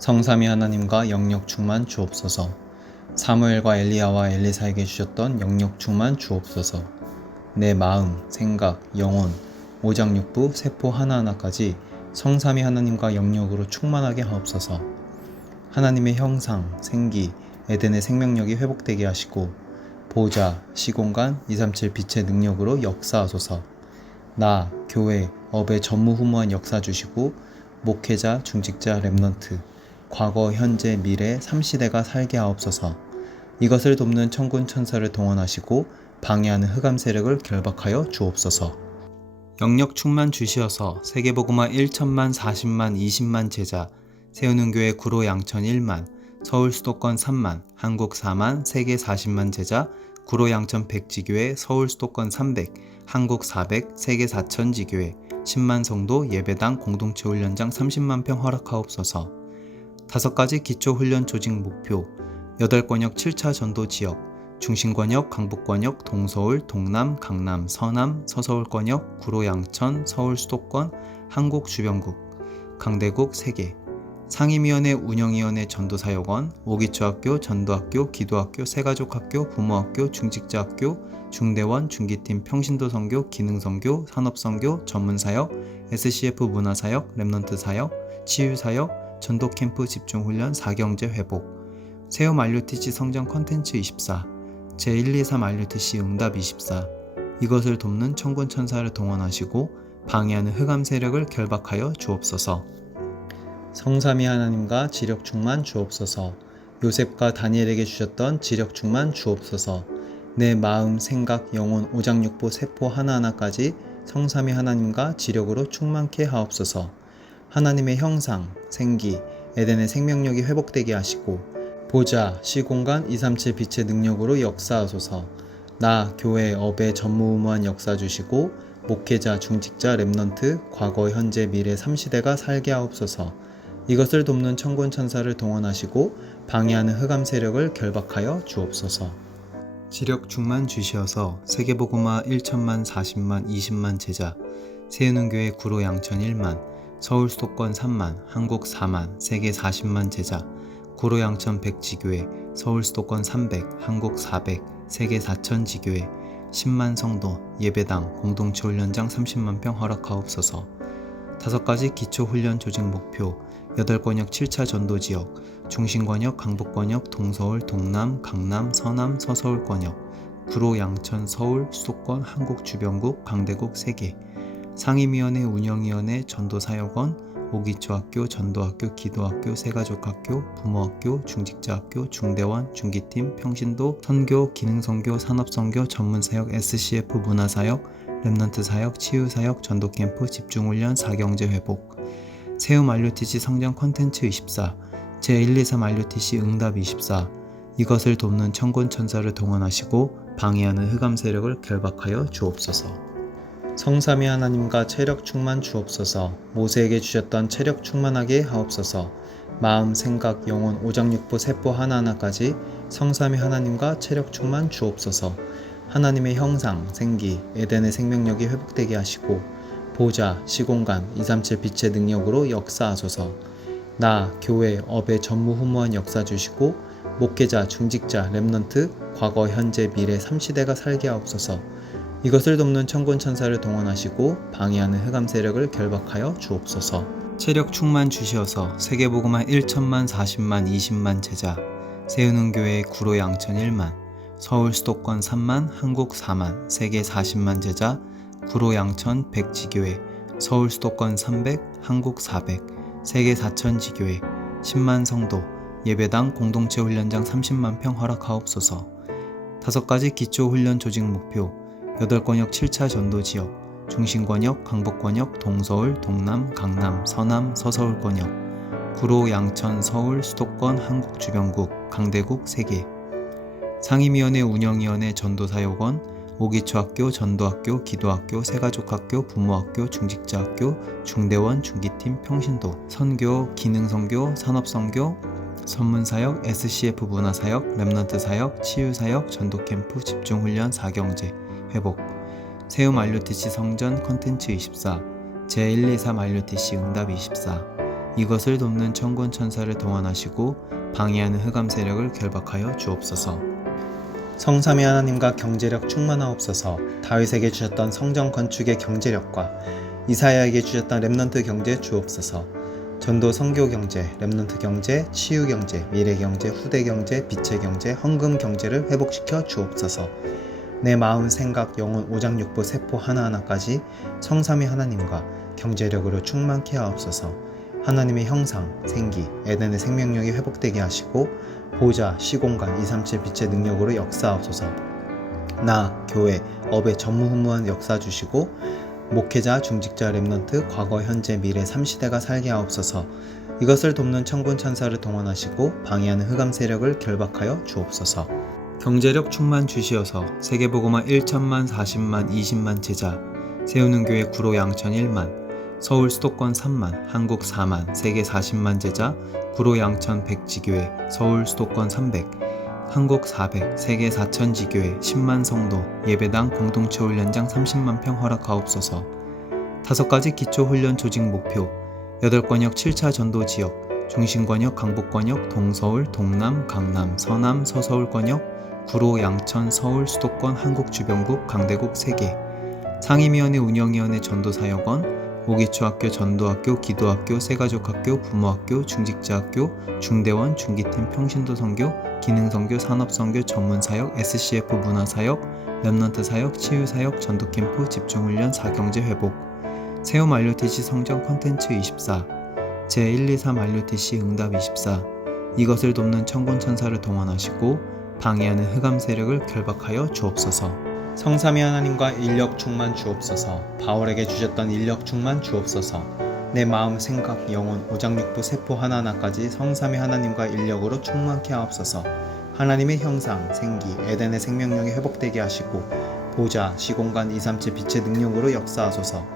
성삼위 하나님과 영역 충만 주옵소서. 사무엘과 엘리야와 엘리사에게 주셨던 영역 충만 주옵소서. 내 마음, 생각, 영혼, 오장육부, 세포 하나하나까지 성삼위 하나님과 영역으로 충만하게 하옵소서. 하나님의 형상, 생기, 에덴의 생명력이 회복되게 하시고 보좌, 시공간, 237 빛의 능력으로 역사하소서. 나, 교회, 업의 전무후무한 역사 주시고 목회자, 중직자, 렘넌트, 과거, 현재, 미래 3시대가 살게 하옵소서. 이것을 돕는 천군 천사를 동원하시고 방해하는 흑암 세력을 결박하여 주옵소서. 영역 충만 주시어서 세계복음화 1천만 40만 20만 제자, 세우는 교회 구로 양천 1만, 서울 수도권 3만, 한국 4만, 세계 40만 제자, 구로 양천 백지교회 서울 수도권 300, 한국 400, 세계 4천 지교회, 10만 성도 예배당 공동체 훈련장 30만 평 허락하옵소서. 5가지 기초훈련 조직 목표, 8권역 7차 전도 지역, 중심권역, 강북권역, 동서울, 동남, 강남, 서남, 서서울권역, 구로 양천, 서울 수도권, 한국 주변국, 강대국 3개, 상임위원회 운영위원회 전도사역원, 오기초학교, 전도학교, 기도학교, 새가족학교, 부모학교, 중직자학교, 중대원, 중기팀, 평신도선교, 기능선교, 산업선교, 전문사역, SCF 문화사역, 렘넌트 사역, 치유사역, 전도캠프 집중훈련 4경제 회복, 세움 RUTC 성장 컨텐츠 24, 제123 RUTC 응답 24, 이것을 돕는 천군 천사를 동원하시고 방해하는 흑암 세력을 결박하여 주옵소서. 성삼위 하나님과 지력 충만 주옵소서. 요셉과 다니엘에게 주셨던 지력 충만 주옵소서. 내 마음, 생각, 영혼, 오장육부, 세포 하나하나까지 성삼위 하나님과 지력으로 충만케 하옵소서. 하나님의 형상, 생기, 에덴의 생명력이 회복되게 하시고 보좌, 시공간, 237 빛의 능력으로 역사하소서. 나, 교회, 업의 전무후무한 역사 주시고 목회자, 중직자, 렘넌트, 과거, 현재, 미래 3시대가 살게 하옵소서. 이것을 돕는 천군 천사를 동원하시고 방해하는 흑암 세력을 결박하여 주옵소서. 지력 충만 주시어서 세계복음화 1천만 40만 20만 제자, 세우는 교회 구로 양천 1만, 서울 수도권 3만, 한국 4만, 세계 40만 제자, 구로 양천 백지교회, 서울 수도권 300, 한국 400, 세계 4천 지교회, 10만 성도, 예배당, 공동체 훈련장 30만 평 허락하옵소서. 5가지 기초훈련 조직 목표, 8권역 7차 전도지역, 중심권역, 강북권역, 동서울, 동남, 강남, 서남, 서서울권역, 구로 양천 서울 수도권 한국 주변국, 강대국 3개, 상임위원회 운영위원회 전도사역원, 오기초학교, 전도학교, 기도학교, 새가족학교, 부모학교, 중직자학교, 중대원, 중기팀, 평신도, 선교, 기능선교, 산업선교, 전문사역, SCF 문화사역, 렘넌트 사역, 치유사역, 전도캠프, 집중훈련, 4경제 회복, 세움 RUTC 성장 컨텐츠 24, 제123 RUTC 응답 24, 이것을 돕는 천군 천사를 동원하시고 방해하는 흑암 세력을 결박하여 주옵소서. 성삼위 하나님과 체력 충만 주옵소서. 모세에게 주셨던 체력 충만하게 하옵소서. 마음, 생각, 영혼, 오장육부, 세포 하나하나까지 성삼위 하나님과 체력 충만 주옵소서. 하나님의 형상, 생기, 에덴의 생명력이 회복되게 하시고 보좌, 시공간, 237 빛의 능력으로 역사하소서. 나, 교회, 업의 전무후무한 역사 주시고 목회자, 중직자, 렘넌트, 과거, 현재, 미래 3시대가 살게 하옵소서. 이것을 돕는 천군 천사를 동원하시고 방해하는 흑암 세력을 결박하여 주옵소서. 체력 충만 주시어서 세계복음화 1천만 40만 20만 제자, 세우는 교회 구로 양천 1만, 서울 수도권 3만, 한국 4만, 세계 40만 제자, 구로 양천 백지교회, 서울 수도권 300, 한국 400, 세계 4천 지교회, 10만 성도, 예배당 공동체 훈련장 30만 평 허락하옵소서. 5가지 기초훈련 조직 목표, 8권역 7차 전도지역, 중심권역, 강북권역, 동서울, 동남, 강남, 서남, 서서울권역, 구로 양천 서울 수도권 한국 주변국, 강대국 3개, 상임위원회 운영위원회 전도사역원, 오기초학교, 전도학교, 기도학교, 새가족학교, 부모학교, 중직자학교, 중대원, 중기팀, 평신도, 선교, 기능선교, 산업선교, 전문사역, SCF 문화사역, 렘넌트 사역, 치유사역, 전도캠프, 집중훈련 4경제, 회복, 세움 RUTC 성전 컨텐츠 24, 제123 RUTC 응답 24, 이것을 돕는 천군 천사를 동원하시고 방해하는 흑암 세력을 결박하여 주옵소서. 성삼위 하나님과 경제력 충만하옵소서. 다윗에게 주셨던 성전 건축의 경제력과 이사야에게 주셨던 렘넌트 경제 주옵소서. 전도 선교 경제, 렘넌트 경제, 치유 경제, 미래 경제, 후대 경제, 빛의 경제, 헌금 경제를 회복시켜 주옵소서. 내 마음, 생각, 영혼, 오장육부, 세포 하나하나까지 성삼위 하나님과 경제력으로 충만케 하옵소서. 하나님의 형상, 생기, 에덴의 생명력이 회복되게 하시고 보좌, 시공간, 237 빛의 능력으로 역사하옵소서. 나, 교회, 업에 전무후무한 역사 주시고 목회자, 중직자, 렘넌트, 과거, 현재, 미래 3시대가 살게 하옵소서. 이것을 돕는 천군 천사를 동원하시고 방해하는 흑암 세력을 결박하여 주옵소서. 경제력 충만 주시어서 세계보고마 1천만, 40만, 20만 제자, 세우는 교회 구로 양천 1만, 서울 수도권 3만, 한국 4만, 세계 40만 제자, 구로 양천 100지교회, 서울 수도권 300, 한국 400, 세계 4천 지교회, 10만 성도, 예배당 공동체 훈련장 30만 평 허락하옵소서. 5가지 기초훈련 조직 목표, 8권역 7차 전도 지역, 중심권역 강북권역, 동서울, 동남, 강남, 서남, 서서울권역, 구로, 양천, 서울, 수도권, 한국주변국, 강대국 3개, 상임위원회 운영위원회 전도사역원, 오기초학교, 전도학교, 기도학교, 새가족학교, 부모학교, 중직자학교, 중대원, 중기팀, 평신도선교, 기능선교, 산업선교, 전문사역, SCF 문화사역, 렘넌트 사역, 치유사역, 전도캠프, 집중훈련, 사경제 회복, 세움 RUTC 성전 컨텐츠 24, 제123 RUTC 응답 24, 이것을 돕는 천군 천사를 동원하시고 방해하는 흑암 세력을 결박하여 주옵소서. 성삼위 하나님과 인력 충만 주옵소서. 바울에게 주셨던 인력 충만 주옵소서. 내 마음, 생각, 영혼, 오장육부, 세포 하나하나까지 성삼위 하나님과 인력으로 충만케 하옵소서. 하나님의 형상, 생기, 에덴의 생명력이 회복되게 하시고 보좌, 시공간, 237 빛의 능력으로 역사하소서.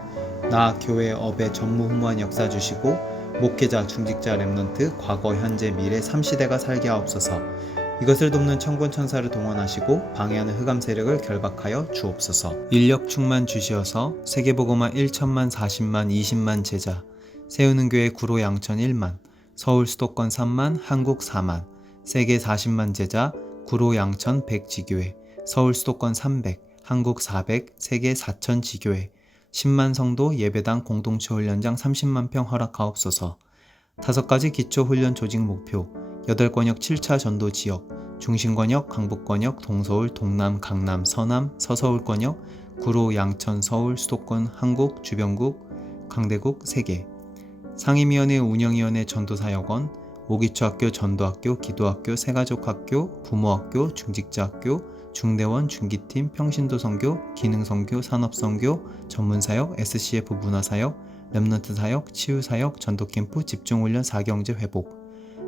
나, 교회, 업에 전무후무한 역사 주시고 목회자, 중직자, 렘넌트, 과거, 현재, 미래 3시대가 살게 하옵소서. 이것을 돕는 천군 천사를 동원하시고 방해하는 흑암 세력을 결박하여 주옵소서. 인력 충만 주시어서 세계보고마 1천만, 40만, 20만 제자, 세우는 교회 구로 양천 1만, 서울 수도권 3만, 한국 4만, 세계 40만 제자, 구로 양천 100지교회, 서울 수도권 300, 한국 400, 세계 4천 지교회, 10만 성도, 예배당 공동체 훈련장 30만 평 허락하옵소서. 5가지 기초훈련 조직 목표, 8권역 7차 전도 지역, 중심권역, 강북권역, 동서울, 동남, 강남, 서남, 서서울권역, 구로, 양천, 서울, 수도권, 한국, 주변국, 강대국 3개, 상임위원회 운영위원회 전도사역원, 오기초학교, 전도학교, 기도학교, 새가족학교, 부모학교, 중직자학교, 중대원, 중기팀, 평신도선교, 기능선교, 산업선교, 전문사역, SCF 문화사역, 렘넌트 사역, 치유사역, 전도캠프, 집중훈련, 사경제 회복,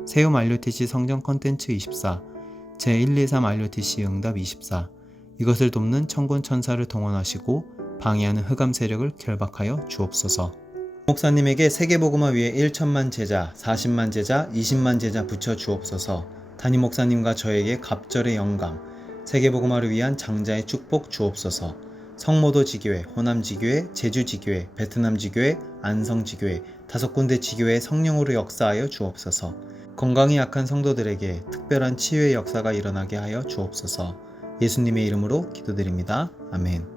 세움 RUTC 성전 컨텐츠 24, 제123 RUTC 응답 24, 이것을 돕는 천군 천사를 동원하시고 방해하는 흑암 세력을 결박하여 주옵소서. 목사님에게 세계복음화 위에 1천만 제자, 40만 제자, 20만 제자 붙여 주옵소서. 담임 목사님과 저에게 갑절의 영감, 세계복음화를 위한 장자의 축복 주옵소서. 성모도 지교회, 호남 지교회, 제주 지교회, 베트남 지교회, 안성 지교회, 5군데 지교회의 성령으로 역사하여 주옵소서. 건강이 약한 성도들에게 특별한 치유의 역사가 일어나게 하여 주옵소서. 예수님의 이름으로 기도드립니다. 아멘.